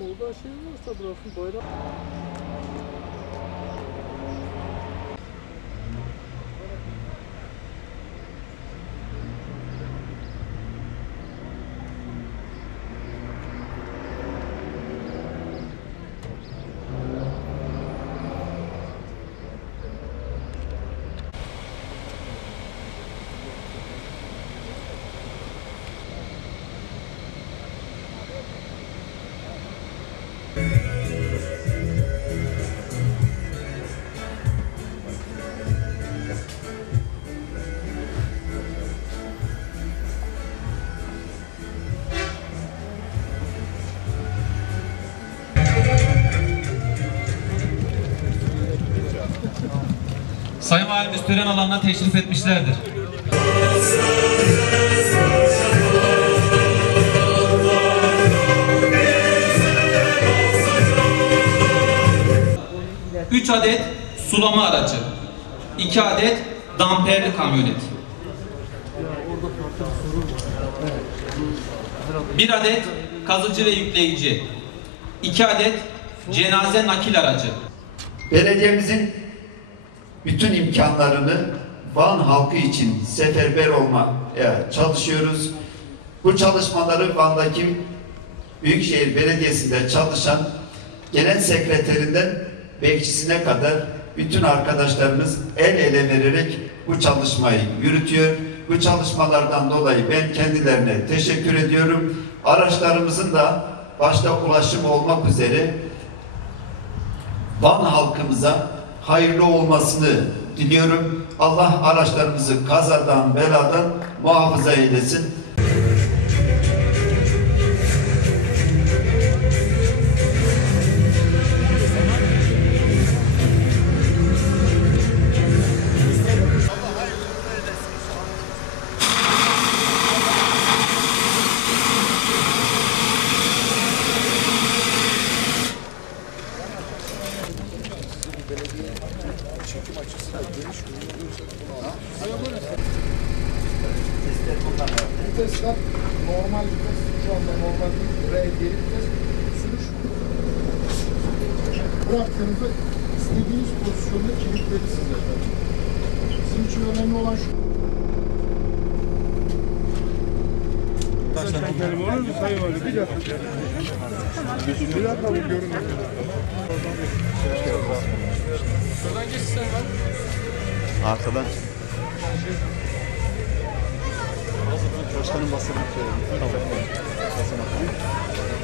Orada şey varsa bırakın bayrak. Sayın Valimiz tören alanına teşrif etmişlerdir. Üç adet sulama aracı, 2 adet damperli kamyonet, 1 adet kazıcı ve yükleyici, 2 adet cenaze nakil aracı. Belediyemizin bütün imkanlarını Van halkı için seferber olmaya çalışıyoruz. Bu çalışmaları Van'daki Büyükşehir Belediyesi'nde çalışan genel sekreterinden bekçisine kadar bütün arkadaşlarımız el ele vererek bu çalışmayı yürütüyor. Bu çalışmalardan dolayı ben kendilerine teşekkür ediyorum. Araçlarımızın da başta ulaşım olmak üzere Van halkımıza hayırlı olmasını diliyorum. Allah araçlarımızı kazadan, beladan muhafaza eylesin. Çekim açısı da geniş vitesler normal vites, şu anda normal değil, R geri vites sürüş. Bıraktığınızda istediğiniz pozisyonda kilitlerirsiniz efendim. Bizim için önemli olan şu. Benim olur mu Sayın Valim? Bir dakika. Bir dakika bu görünüyor. Şuradan geç sen var. Arkadan. Başkanım basın. Tamam. Basın.